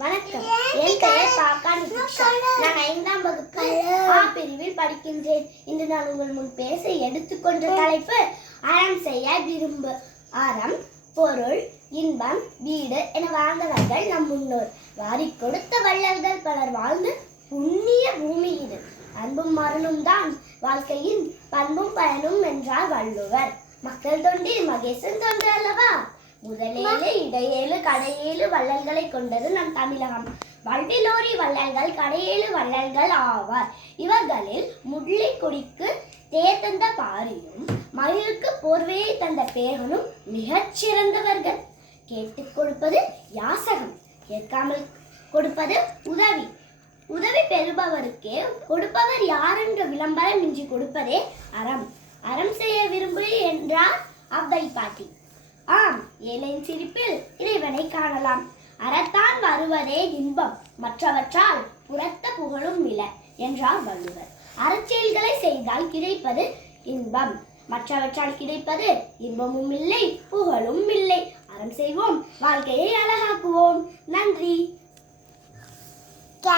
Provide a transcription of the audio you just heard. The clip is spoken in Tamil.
வணக்கம். என் பெயர் பாக்கா நிதிஷா. நான் 5ஆம் வகுப்பு ஆ பிரிவில் படிக்கின்றேன். இன்று நான் உங்கள் முன் பேச எடுத்துக்கொண்ட தலைப்பு அறம் செய்ய விரும்பு. அறம், பொருள், இன்பம், வீடு என வாழ்ந்தவர்கள் நம் முன்னோர். வாரி கொடுத்த வள்ளல்கள் பலர் வாழ்ந்து புண்ணிய பூமி இது. அன்பும் அருளும் தான் வாழ்க்கையின் பண்பும் பயனும் என்றார் வள்ளுவர். மக்கள் தொண்டில் மகேசன் தொண்டு அல்லவா? முதலேழு, இடையேழு, கடையேழு வள்ளல்களை கொண்டது நம் தமிழகம். வல்விலோரி வள்ளல்கள் கடையேழு வள்ளல்கள் ஆவார். இவர்களில் முல்லை கொடிக்கு தேர் தந்த பாரியும் மயிலுக்கு போர்வையை தந்த பேகனும் மிகச் சிறந்தவர்கள். கேட்டுக் கொடுப்பது யாசகம், கேட்காமல் கொடுப்பது உதவி. உதவி பெறுபவருக்கே கொடுப்பவர் யார் என்ற விளம்பரம் இன்றி கொடுப்பதே அறம். அறம் செய்ய விரும்பு என்றார் அவ்வை பாட்டி. ஆம், ஏழையின் சிரிப்பில் இறைவனை காணலாம். அறத்தான் வருவதே இன்பம், மற்றவற்றால் புறத்த புகழும் இல என்றார் வள்ளுவர். அறச்செயல்களை செய்தால் கிடைப்பது இன்பம், மற்றவற்றால் கிடைப்பது இன்பமும் இல்லை, புகழும் இல்லை. அறம் செய்வோம், வாழ்க்கையை அழகாக்குவோம். நன்றி.